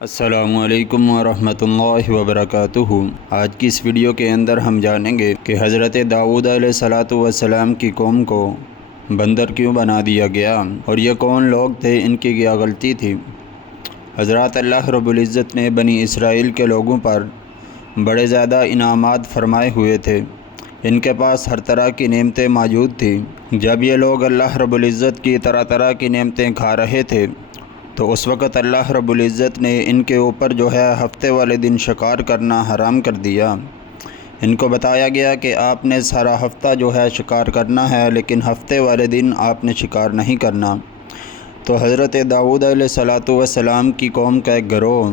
السلام علیکم ورحمۃ اللہ وبرکاتہ۔ آج کی اس ویڈیو کے اندر ہم جانیں گے کہ حضرت داؤد علیہ السلام کی قوم کو بندر کیوں بنا دیا گیا اور یہ کون لوگ تھے، ان کی کیا غلطی تھی۔ حضرات اللہ رب العزت نے بنی اسرائیل کے لوگوں پر بڑے زیادہ انعامات فرمائے ہوئے تھے، ان کے پاس ہر طرح کی نعمتیں موجود تھیں۔ جب یہ لوگ اللہ رب العزت کی طرح طرح کی نعمتیں کھا رہے تھے تو اس وقت اللہ رب العزت نے ان کے اوپر ہفتے والے دن شکار کرنا حرام کر دیا۔ ان کو بتایا گیا کہ آپ نے سارا ہفتہ شکار کرنا ہے، لیکن ہفتے والے دن آپ نے شکار نہیں کرنا۔ تو حضرت داؤد علیہ السلام کی قوم کا ایک گروہ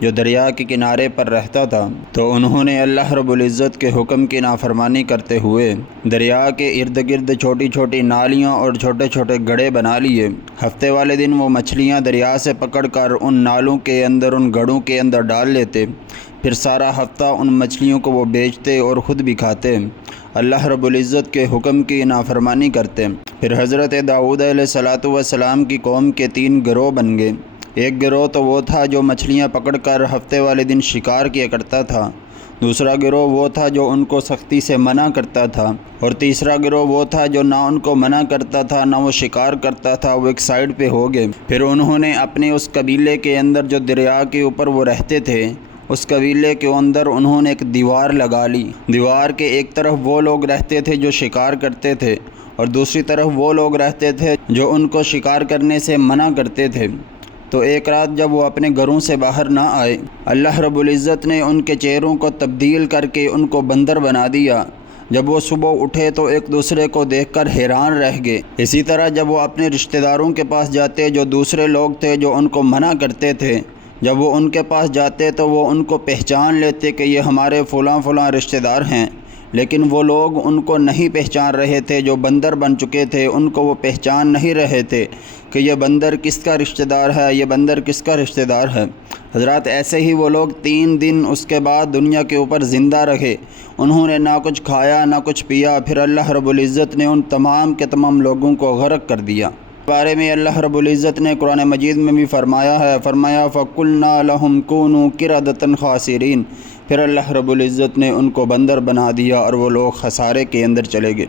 جو دریا کے کنارے پر رہتا تھا، تو انہوں نے اللہ رب العزت کے حکم کی نافرمانی کرتے ہوئے دریا کے ارد گرد چھوٹی چھوٹی نالیاں اور چھوٹے چھوٹے گڑھے بنا لیے۔ ہفتے والے دن وہ مچھلیاں دریا سے پکڑ کر ان نالوں کے اندر، ان گڑھوں کے اندر ڈال لیتے، پھر سارا ہفتہ ان مچھلیوں کو وہ بیچتے اور خود بھی کھاتے، اللہ رب العزت کے حکم کی نافرمانی کرتے۔ پھر حضرت داؤد علیہ السلام کی قوم کے 3 گروہ بن گئے۔ ایک گروہ تو وہ تھا جو مچھلیاں پکڑ کر ہفتے والے دن شکار کیا کرتا تھا، دوسرا گروہ وہ تھا جو ان کو سختی سے منع کرتا تھا، اور تیسرا گروہ وہ تھا جو نہ ان کو منع کرتا تھا نہ وہ شکار کرتا تھا، وہ ایک سائیڈ پہ ہو گئے۔ پھر انہوں نے اپنے اس قبیلے کے اندر جو دریا کے اوپر وہ رہتے تھے، اس قبیلے کے اندر انہوں نے ایک دیوار لگا لی۔ دیوار کے ایک طرف وہ لوگ رہتے تھے جو شکار کرتے تھے، اور دوسری طرف وہ لوگ رہتے تھے جو ان کو شکار کرنے سے منع کرتے تھے۔ تو ایک رات جب وہ اپنے گھروں سے باہر نہ آئے، اللہ رب العزت نے ان کے چہروں کو تبدیل کر کے ان کو بندر بنا دیا۔ جب وہ صبح اٹھے تو ایک دوسرے کو دیکھ کر حیران رہ گئے۔ اسی طرح جب وہ اپنے رشتہ داروں کے پاس جاتے جو دوسرے لوگ تھے جو ان کو منع کرتے تھے، جب وہ ان کے پاس جاتے تو وہ ان کو پہچان لیتے کہ یہ ہمارے فلاں فلاں رشتہ دار ہیں، لیکن وہ لوگ ان کو نہیں پہچان رہے تھے۔ جو بندر بن چکے تھے ان کو وہ پہچان نہیں رہے تھے کہ یہ بندر کس کا رشتہ دار ہے، یہ بندر کس کا رشتہ دار ہے۔ حضرات ایسے ہی وہ لوگ 3 دن اس کے بعد دنیا کے اوپر زندہ رہے، انہوں نے نہ کچھ کھایا نہ کچھ پیا۔ پھر اللہ رب العزت نے ان تمام کے تمام لوگوں کو غرق کر دیا۔ اس بارے میں اللہ رب العزت نے قرآن مجید میں بھی فرمایا ہے، فرمایا فَقُلْنَا لَهُمْ كُونُوا قِرَدَةً خَاسِرِينَ۔ پھر اللہ رب العزت نے ان کو بندر بنا دیا اور وہ لوگ خسارے کے اندر چلے گئے۔